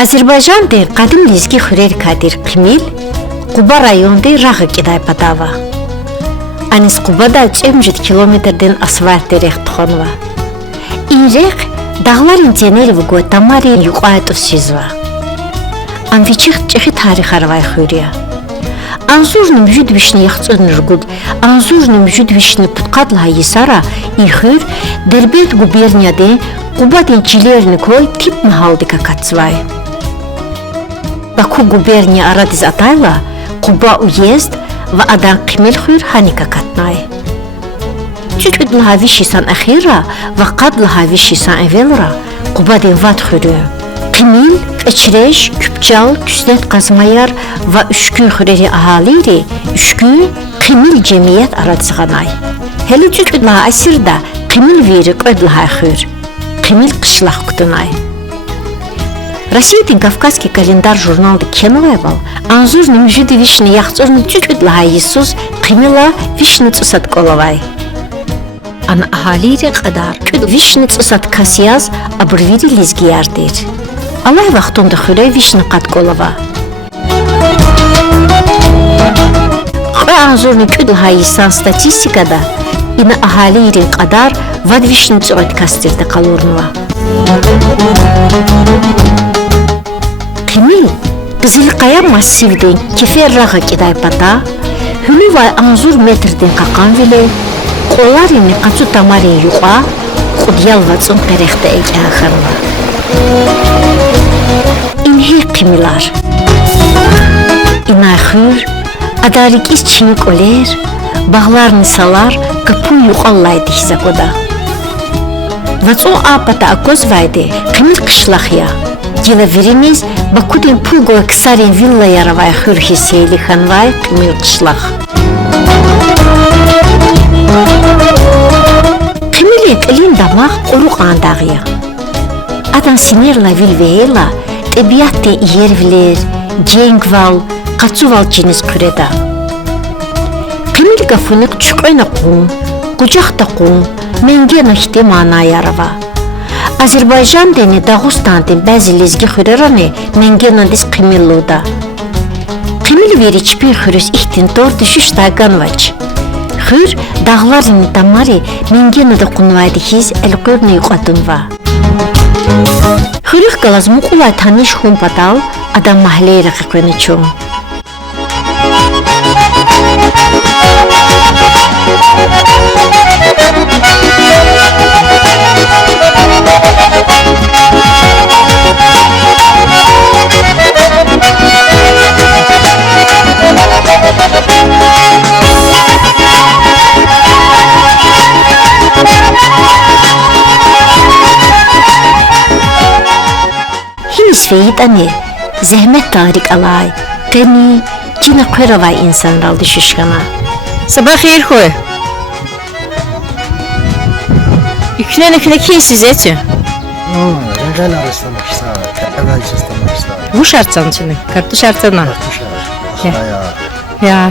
Azərbaycandır qadim lizgi xürər kadir qimil, Quba rayonda rağı kiday padava. Anis Qubada 70 kilometrdən asfalt derek tuxanva. İnrek dağların cenel ve gotamari yuqaytu sizva. Anviçix çexi tarix arvay xürya. Anzurnum judvişni yaxtsınırgud, anzurnum judvişni putkadla yisara ixür derbet guberniyade Qubadın cilerini koy tip mahaldika katsvay. Baku guberniya aradiz atayla Quba uyezd ve adan qimil xür hanika katnay. Çüçüd laha vişisan axira ve qad laha vişisan evelra Qubadın vat xürü. Qimil, içreş, küpçal, küslet qazmayar ve üşkü xüreri ahaliri üşkü qimil cemiyet aradizğanay. Hele çüçüd laha asirda qimil veri qod laha xür. Qimil qışlaq kutunay. Россиядың Кавказский календар журналды кенвайвал, анзурным жуды вишны яхцорны чуть-чуть лага Иисус қимила вишны цусат коловай. Ан ахалири қадар чуд вишны цусат касияз абырвири лизги ярдир. Алай вақтонда хурай вишны қад колова. Хурай анзурны чуд лага Иисан статистикада ина ахалири қадар вад вишны цуат кастирді қалурнува. Qimil, Qızılqaya massivdən kefer rağı kiday pata, hülü vay anzur metrdən qaqan vile, qolarini qansu tamarin yuqa, qudyal vatsın qərəxdə ək axırla. İnhi qimilar. İnaxür, adarikis çinik oler, bağlarını salar, qıpı yuqallaydı hizakoda. Vatson apata akoz vaydı, qimil qışlaq ya. Дела веремез, бакудин пулго ксарин вилла яравай хурхи сейли ханвай қимил қышлах. Қимилек илин дамақ ұруқ андағия. Адан синерла вилвейла, табиатте иервилер, дженгвал, қацувал чиниз күреда. Қимил гафунек чукойна қун, қучақта қун, менгена хите мана ярава. Azərbaycan deni Dağıstan'ın bəzi lezgi xürərani mengenadis qimilluda. Qimil veri çipir xürüs ihtin tor düşüş dağan vaç. Xür dağlarını tamari mengenada qunvaydı hiz el-qürni yuqatınva. Xürük qalaz muqulay taniş xun patal adam mahleyri qiqveni çum. Seyidani, zahmet tarik alay, gani, cina kıravay insanlar düşüşkana. Sabah hayır koy. Yüklen kim size için? Regal arıslamışsa, regal çıslamışsa. Bu şartsan için, kartuş artsana. Kartuş Ya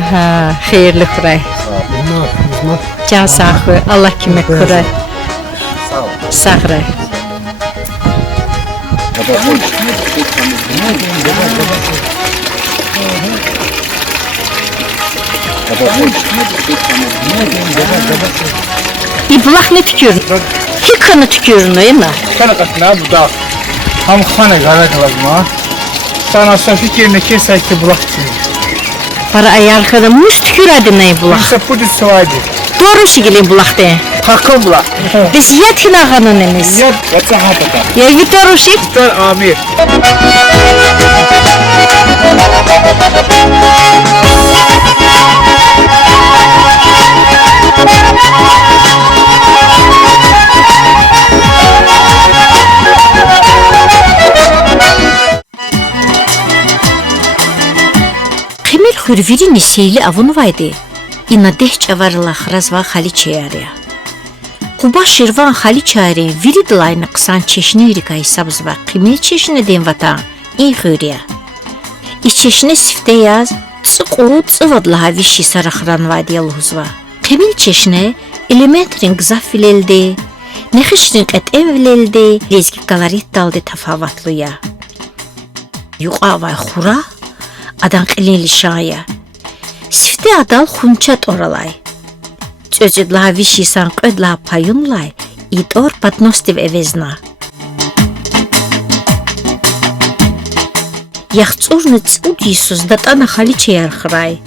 hayırlı kuray. Sağ ol. Can sağ koy, Allah kime kuray. Sağ ol. Sağ kuray. İblak ne tükürün? Hikkanı tükürün değil mi? Kana katına bu da. Ham khana gara kalazma. Sana fikir ne ke sayki bulak için. Para ayarkada mus tükür adı ne bulak? Musa pudu savadi. Doğru şekilde bulak de. Hakkı bulak. Biz yat hinaganın emiz. Yat vatsa hapata. Ya doğru şey. Tor amir. Qimil xürviri seyli avun vaydı. İna dehçe varla xrazva xali çeyarya. Quba Şirvan xali çayri viri dilayını qısan çeşini rikayı sabzva qimil çeşini den vatan in xürya. İçeşini sifte yaz, tsıqu tsıvadlaha vişi saraxran vaydı yalhuzva. Qimil çeşini elementrin qızaf vileldi, nexişrin qətən vileldi, lezgi kalorit daldı təfavatlıya. Yuqa vay xura, adan qilili şaya. Sifti adal xunçat oralay. Çözüdla vişisan qödla payunlay, idor patnostiv evezna. Yaxçurni çudisuz datana xaliçe yarxray.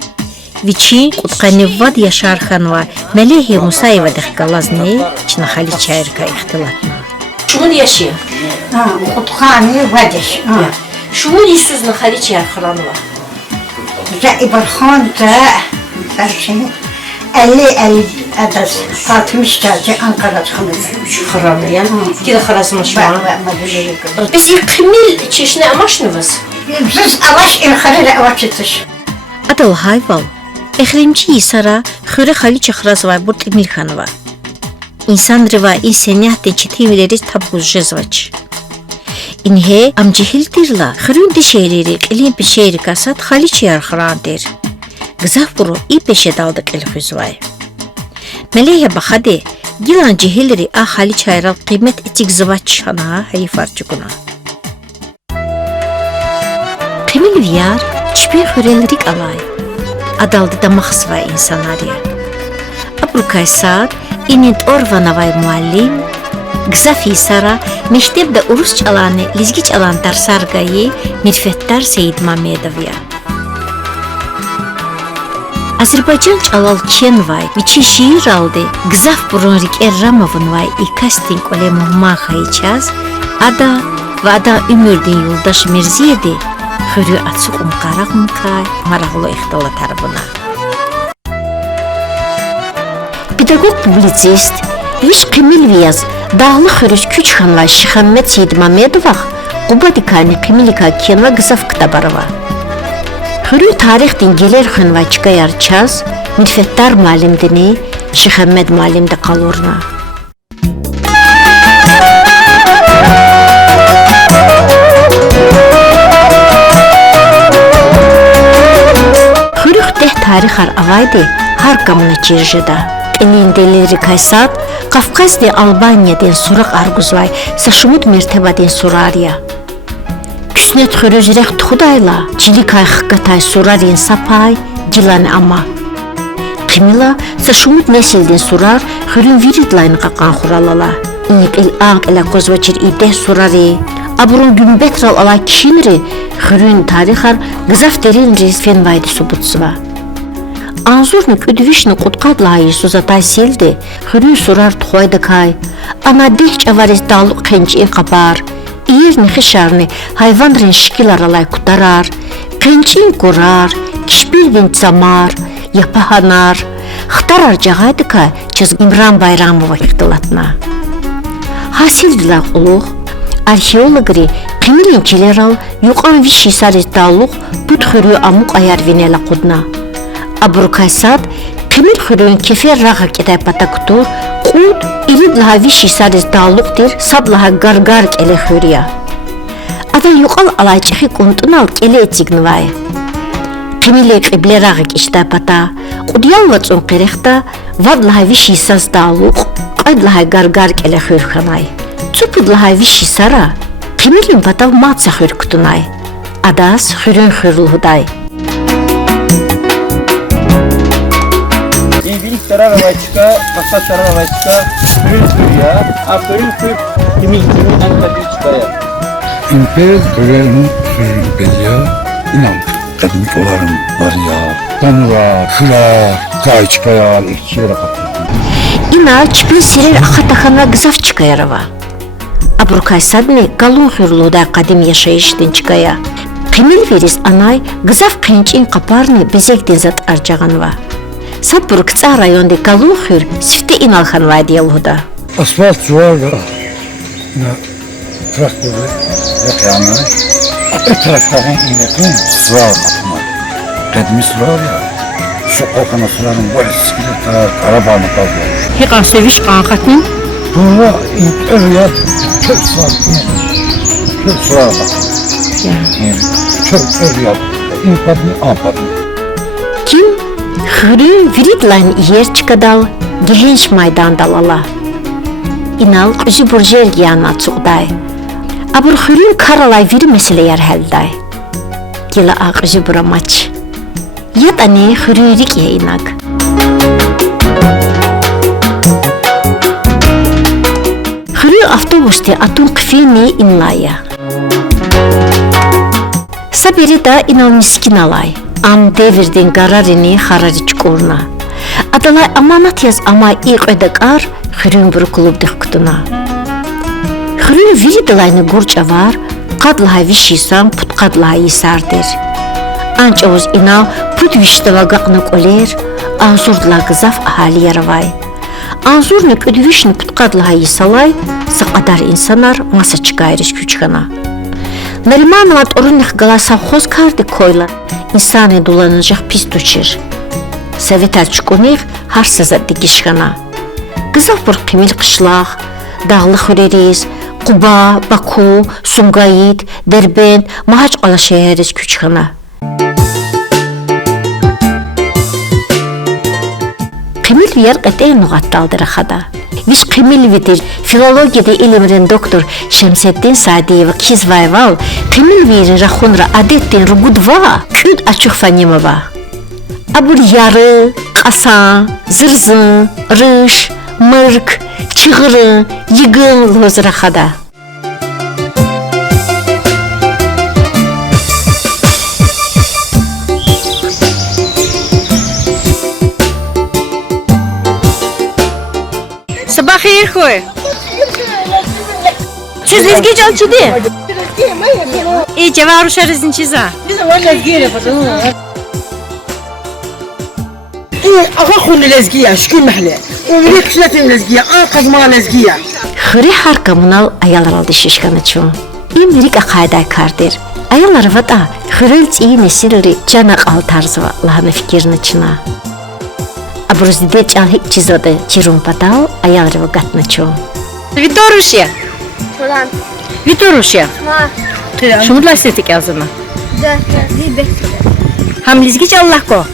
Viçin qutqanivvad yaşarxanva Melehe Musayeva dexkalazne çina xaliçe yarka ixtilatna. Şunun yaşı? Qutqani vadish. Şunun isuzna xaliçe yarxranva. Zaibarxan da belki 50 adas 60 derece Ankara çıkmış. Xranı yani. Kida xarasmış var. Biz iqmil çeşne amaşnıvız. Biz avaş irxarı avaş yetiş. Adal hayval. Ehremci Yisara xöre xaliçe xrazva burt Emilxanova. İnsan riva insaniyat de çetivileri tabguzjezvaç. İnhe amcihildirla xırın dişeyleri qilin pişeyri kasat xaliçe yarxırandir. Gızaf buru ipeşe daldık elxüzvay. Melehe baxade gilan cihilleri a xaliçe ayral qiymet etik zıvaç hana hayfarçukuna. Qimil viyar çipin xörelrik alay. Adaldı da maxsva insanarya. Abrukay inint orvanavay muallim, Gızaf Yisara mektebde urus çalanı, lizgi çalan darsargayı Mirfettar Seyid Mamedovya. Azerbaycan çalal Kenvay, viçi şiir aldı, Gızaf Burunrik Erramovun vay ikastin kole muhmahayı çaz, ada ve ada Ümürdin yoldaş Mirziyedi, xürü açıq umqaraq umkay, maraqlı ixtala tarafına. Pedagog publitsist, Viş Qimil Viyaz, dağlı xürüz Küçxanva Şixammet Seyid Mamedovaq, Quba dikani Qimilika Kenva Gızaf Kitabarova. Xürü tarixdin geler xınva çıkayar çaz, Mirfettar muallimdini, Şixammet muallimde qalurna. Tarixar avaydı har kamına çirjeda. Elindeleri kaysat, Kafkas'de Albanya'den surak arguzvay, saşumut mertebaden surarya. Küsnet xörözrek tuğdayla, cilikay xıkkatay suraryen sapay, gilan ama. Qimila saşumut nesilden surar, xörün viridlayın qaqan xuralala. İnik el ağ ela kozvaçir ideh surari. Aburun gümbetral ala kişinri, xörün tarixar gızaf derin rezfen vaydı subutsva. Anzurnik ödvişni qutqadlayı suzatay seldi, xürün surar tuxoydakay, ana dehç avariz dağlık qençin qabar, iyirni xişarni hayvanrin şikil aralay kutarar, qençin kurar, kişbilvin tsamar, yapahanar, xtarar cağaydakay çız İmran Bayramova ixtilatna. Hasildila uluq, arxeologri qimilin kileral yuqan vişi sariz dağlık bud xürü amuk ayar vinela qudna. Abrukaysat, Qimil xürün kefer rağa ketay pataktur, qud irid laha vişi sariz dağlıqdir, sad laha gargar kele xürya. Adan yuqal alay çixi quntunal kele etsignivay. Qimile qible rağa kiştay pata, qudyan vatsun qirexta, vad laha vişi saz dağlıq, qayd laha gargar kele xürxanay. Tsupud laha vişi sara, Qimilin patav matsa xürkutunay. Adas xürün xürlhuday. İlgilik Sararavayçka, Kasa Sararavayçka, Hürya, Aferin Hür, Kimin Antalya'ya. İmperial Köyler'in Hürya, inan kadın olarım var ya, Tanrılar, Hırar, Kayçkaya, İkçilere katıldım. İna çipin serir axataxana Gızaf çıkayarava. Abrukaysadni galun hürluda qadim yaşayıştın çıkaya. Qimil veris anay Gızaf qençin qaparni bezekden zat arcağanva. Sadburg Kısa rayonda galun hür sifte inalxan vadiyalhuda. Asfalt zuvarda, traktörü yakanlar, traktörün inetin zuvar kapıma. Kadimi zuvar ya, şu kokana suların bu eskiler Karabağ'ını kaldı. Hiqan seviş qanqatın? Sonra örüyor, çöl suvar inetin, çöl suvar kapı. Çöl örüyor, inetin anpadın. Kim? Xürün viridlan yer çıkadal, Gehens maydan dalala. İnal qıcı burjer giyanna çuqday. Abur xürün karalay viri meseleyer helday. Gila aqıcı buramaç. Yat ane xürürik ya inak. Xürü avtobuste atun qfini inlaya. Sabiri da inal miskin alay. Am devirdin qararini xarariç korna. Adalay amanat yaz ama ilk ödekar xürün buru klubdik kutuna. Xürün viri dalayını gurca var, qadlahay vişisan put qadlahay isardir. Ançavuz inal put viştava qaqnık oler, anzurdla qızaf ahali yaravay. Anzurnik ödüvişni put qadlahay isalay, saqadar insanlar masa çıkayırış küçkana. Narimanovat orunnik gala savxoz kardi koyla, insani dolanacak pis tuçir. Sovetar çukunik harsıza digişkana. Qızaf bir qimil qışlaq, dağlı xüreriz, Quba, Baku, Sumqayit, Derbent, Mahaç qala şehiriz küçkana. Qimil viyar qatay nuqattaldır xada. Viş qimil vidir, filologiyada ilimrin doktor Şemseddin Sadiyev kizvayval, qimil virin raxunra adettin rugudva, küd açıq fanimava. Abur yarı, qasa, zırzın, rış, mırk, çığırı, yığın lozra xada. Sabah xeyir xoy. Çiz lezgi çalçıdı. İyi cevap ruşarızın çiza. أخا خون لزقية شكون محلى ومليك شلاتين لزقية قزمة لزقية Xıri harka munal ayalar aldı şişkanı çun. İmrik aqayday kardir. Ayalar vada xırıl çiğ nesilri canak al tarzı lahana fikirini çına. Abruzide çalhik çizodı çirun padal ayalar vagatna çun. Vitoruşya. Şuran. Vitoruşya. Ma. Şunu da istedik yazını. Da. Dibe. Ham lizgi çallahko.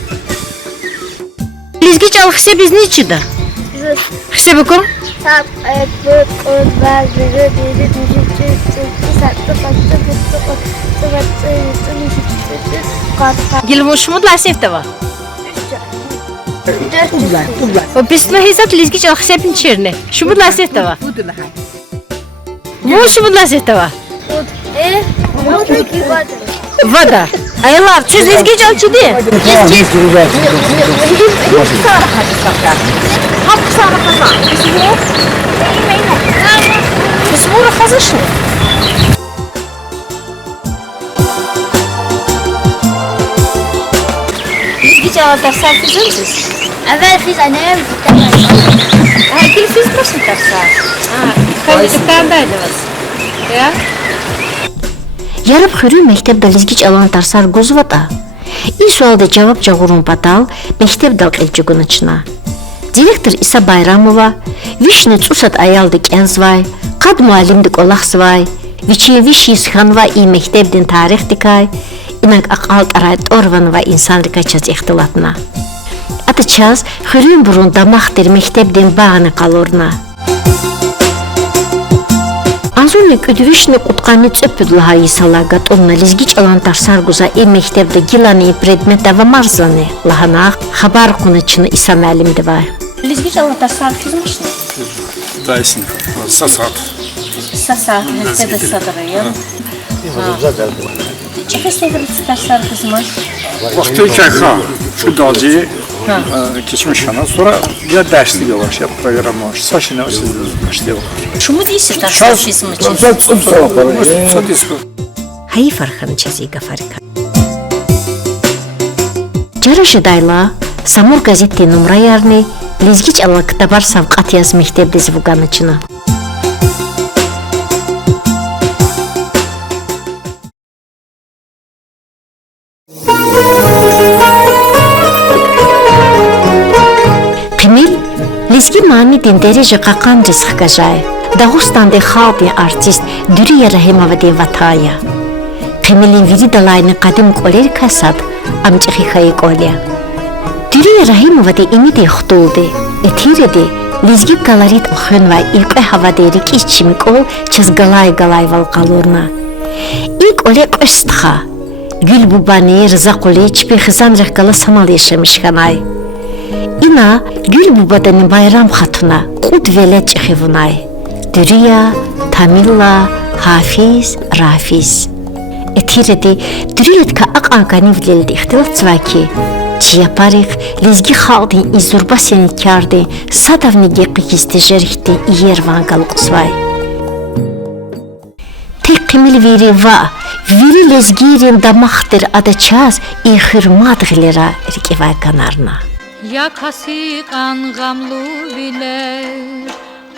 Lizgi çal xse biz ne içidi? Zıt. Xse bukum? Tap. Ayak. Bık. Od. Baz. Zırı. Diri. Diri. Sattı. Battı. Bitti. Battı. Battı. Battı. Gilmu şunu da sevdi var. O pisma hesap lizgi çal xse bin çirne. Şunu da sevdi var. Bu şunu da sevdi var. Vada. Ayalar çiz lizgi çalçıdı. Bismillah hazır. Lizgi çal dersler kızımsız. Evet, biz annem Herkes siz nasıl dersler? Kayıtlıktan verdiniz. Ya? Yarab xürü mektep dalizgiç alan tarsar gozvata. İl sualda cevap cağurun patal mektep dal elçugunu çına. Direktor İsa Bayramova, vişne çusat ayaldık enzvay, qad muallimdik olaqsvay, viçi vişi sıxanva i mektebdin tarix dikay, inak aqal tarayt orvan va insan rikaçaz ixtilatna. Atı çaz, xürün burun damaqdir mektebdin bağını qalurna. Anzurnik ödüvişni qutqani çöpüdlaha yisalagat onna lizgiç alan tarsar guza mektebde gilani predmeta va marzani lahana xabar qunıçını İsa məlimdi var. Lizgi çal dersler kızmışsın. Dayısın. Sasat. Sasa, heste de sadırıyor. Çıkı sevgili dersler kızmış. Vakti ha şu dalcıyı geçmiş yana sonra ya derslik var ya program var. Saçını başlayalım. Şumu değilse dersler kızmış. Hayı farxanı çazi gafarika. Jarışı dayla Samur gazeti numra yarni lizgiç ala kitabar savqat yaz mektebde zvuganıçına. Qimil lizgi mani din derece qaqan rizq gajay. Dağıstan de xalqi artist Dürüye Rahimova de vataya. Qimilin viri dalayını qadim qoler kasad amçıqi xayı qolya. Dürüye Rahimova de imi de xutuldi. Этиреди лизги галарит охенвай илкой хавадерик ичимикол чез галай валкалурна. İlk olek östha. Gül bubani rıza kole çipi hızan rehkala samal yaşamış kanay. İna gül bubadani bayram hatuna kud velet çehevunay. Dürüya, Tamilla, Hafiz, Rafiz. Etiredi dürüyet ka ak ankani vleldi ihtilat zvaki. Çiyaparik lizgi khaldin izurba seni kardi sadavni geqi jerihti iyervan galuqsvay. Tekmil veri va veri lezgirin damahtır adaçaz i hırmat gilera rikivay kanarna. Yakası kan gamlu biler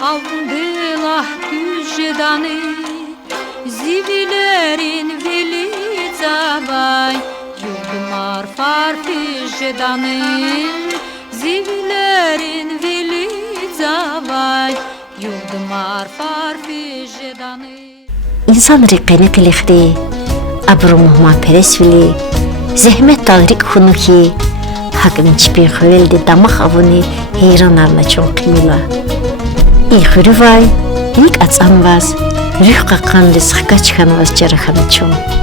Avdılah gücdanı Zivilerin veli zavay Yurdumar farfıjdanın Zivilerin veli zavay Yurdumar farfıjdanın İnsan rikeni kilihdi, abru muhma peresvili, zehmet dağrik hunuki, hakim çipi hıveldi damak avuni heyranlarına çok kımila. İyi hürüvay, nik atsanvaz, rüh kakan rizkı kaçkanvaz jarıkanı çok.